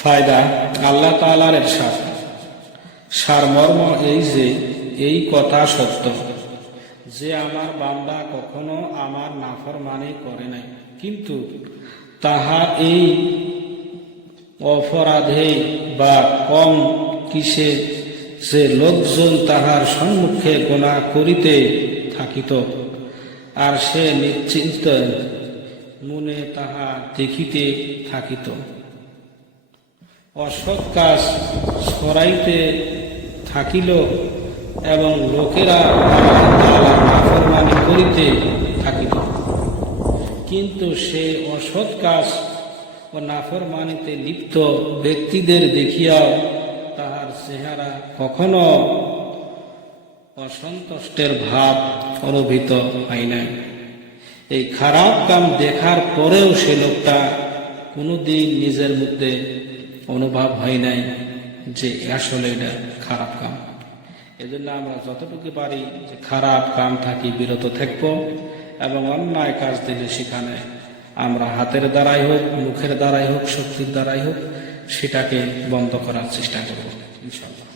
ফায়দা আল্লাহ তালার এরশাদ। সারমর্ম এই যে, এই কথা সত্য। যে আমার বান্দা কখনো আমার নাফরমানি করে নাই, কিন্তু তাহা এই অপরাধে বা কম কিসে যে লোকজন তাহার সম্মুখে গোনা করিতে থাকিত, আর সে নিশ্চিন্ত মনে তাহা দেখিতে থাকিত। অসৎ কাজ সরাইতে থাকিল এবং লোকেরা নাফরমানি করিতে থাকিল কিন্তু সে অসৎ কাজ ও নাফরমানিতে লিপ্ত ব্যক্তিদের দেখিয়াও তাহার চেহারা কখনো অসন্তুষ্টের ভাব অনুভূত হয় নাই। এই খারাপ কাম দেখার পরেও সে লোকটা কোনোদিন নিজের মধ্যে অনুভব হয় নাই যে আসলে এটা খারাপ কাম। এজন্য আমরা যতটুকু পারি যে খারাপ কাম থাকি বিরত থাকব এবং অন্যায় কাজ থেকে সেখানে আমরা হাতের দ্বারাই হোক, মুখের দ্বারাই হোক, শক্তির দ্বারাই হোক, সেটাকে বন্ধ করার চেষ্টা করব ইনশাল্লাহ